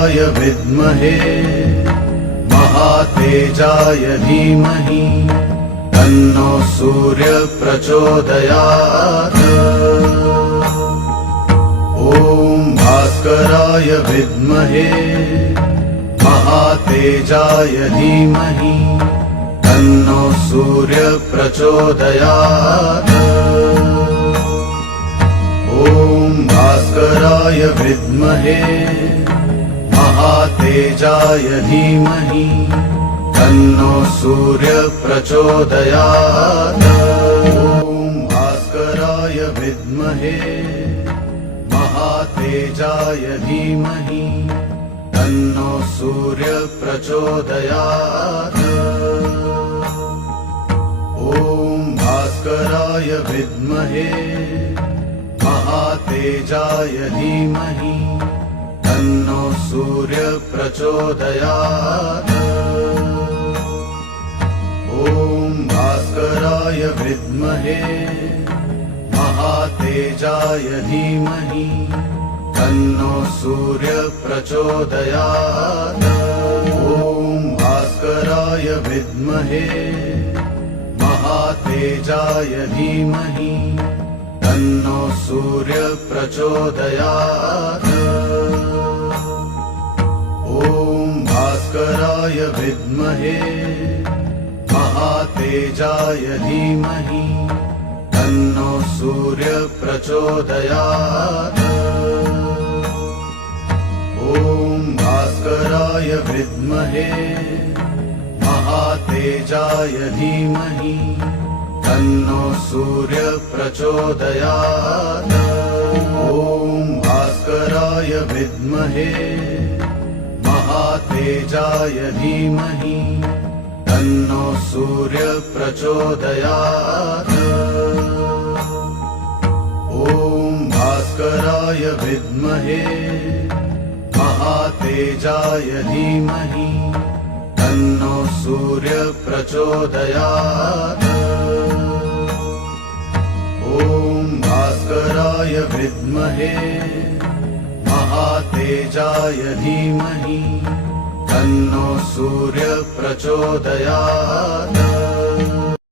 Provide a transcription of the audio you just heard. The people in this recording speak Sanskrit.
भास्कराय विद्महे महातेजाय धीमहि तन्नो सूर्य प्रचोदयात्। ॐ भास्कराय विद्महे महातेजाय धीमहि तन्नो सूर्य प्रचोदयात्। ॐ भास्कराय विद्महे महातेजाय धीमहि तन्नो सूर्य प्रचोदयात्। ॐ भास्कराय विद्महे महातेजाय धीमहि तन्नो सूर्य प्रचोदयात्। ॐ भास्कराय विद्महे महातेजाय धीमहि तन्नो सूर्य प्रचोदयात्। ॐ भास्कराय विद्महे महातेजाय धीमहि तन्नो सूर्य प्रचोदयात्। ॐ भास्कराय विद्महे महातेजाय धीमहि तन्नो सूर्य प्रचोदयात्। ॐ भास्कराय विद्महे महातेजाय धीमहि तन्नो सूर्य प्रचोदयात्। ॐ भास्कराय विद्महे महातेजाय धीमहि तन्नो सूर्य प्रचोदयात्। ॐ भास्कराय विद्महे महातेजाय धीमहि तन्नो सूर्य प्रचोदयात्। ॐ भास्कराय विद्महे महातेजाय धीमहि तन्नो सूर्य प्रचोदयात्। ॐ भास्कराय विद्महे महातेजाय धीमहि तन्नो सूर्य प्रचोदयात्।